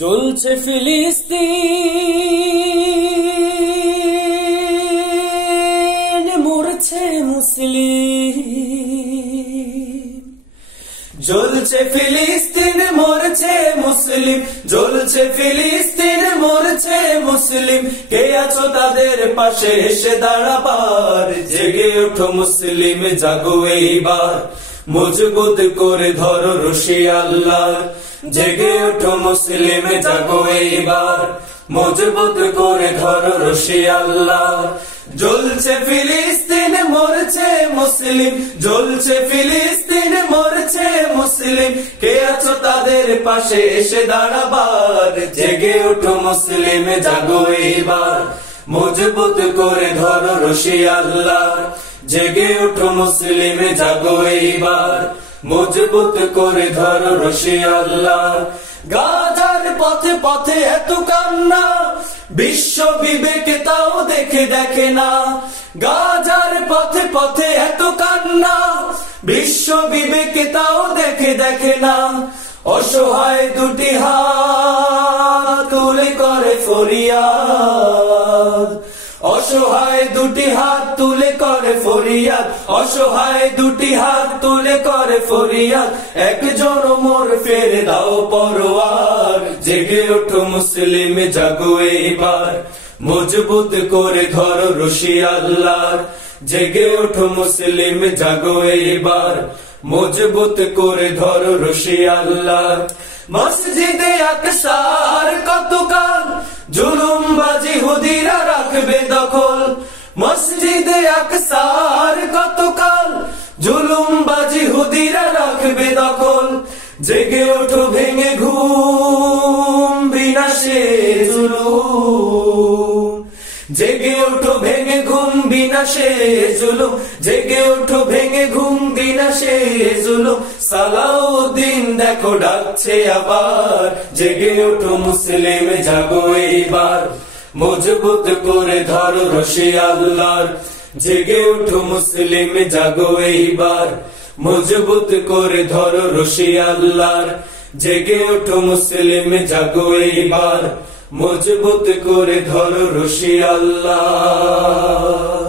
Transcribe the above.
জ্বলছে ফিলিস্তিন, মরছে মুসলিম। জ্বলছে ফিলিস্তিন, মরছে মুসলিম। জ্বলছে ফিলিস্তিন, মরছে মুসলিম। কে আছো তাদের পাশে এসে দাঁড়াবার? জেগে ওঠো মুসলিম, জাগো এইবার। মজবুত করে ধরো রশি আল্লাহ। জেগে ওঠো মুসলিম, জাগো এইবার। মজবুত করে ধরো রশি আল্লাহ। জ্বলছে ফিলিস্তিন, মরছে মুসলিম। জ্বলছে ফিলিস্তিন, মরছে মুসলিম। কে আছো তাদের পাশে এসে দাঁড়াবার? জেগে ওঠো মুসলিম, জাগো এইবার। মজবুত করে ধরো রশি আল্লাহ। জেগে ওঠো মুসলিম, জাগো এইবার। মজবুত করে ধরো রশি আল্লাহ। গাজার পথে পথে এত কান্না, বিশ্ব বিবেকে তাও দেখে না। গাজার পথে পথে এত কান্না, বিশ্ব বিবেকে তাও দেখে না। অসহায় দুটি হাত তুলে করে ফরিয়াদ। অসহায় দুটি হাত তুলে করে ফরিয়াদ। অসহায় দুটি হাত তুলে করে ফরিয়াদ। একজন মোর ফেরে দাও পরোয়ার। জেগে ওঠো মুসলিম, জাগো এইবার। মজবুত করে ধরো রশি আল্লাহ। জেগে ওঠো মুসলিম, জাগো এইবার। মজবুত করে ধরো রশি আল্লাহ। মসজিদে আকসার কতকাল জুলুমবাজি হুদিরা রাখবে দখল। মসজিদে আকসার কতকাল জুলুমবাজি হুদিরা রাখবে দখল। জেগে ওঠো ভেঙে ঘুম, বিনাশে জুলুম। জেগে ওঠো ভেঙে ঘুম, বিনাশে জুলুম। জেগে ওঠো ভেঙে ঘুম, বিনাশে জুলুম। সালাউদ্দিন দেখো ডাকছে আবার। জেগে ওঠো মুসলিম, জাগো এইবার। মজবুত করে ধরো রশি আল্লাহর। জেগে ওঠো মুসলিম, জাগো এইবার। মজবুত করে ধরো রশি আল্লাহর। জেগে ওঠো মুসলিম, জাগো এইবার। মজবুত করে ধরো রশি আল্লাহ।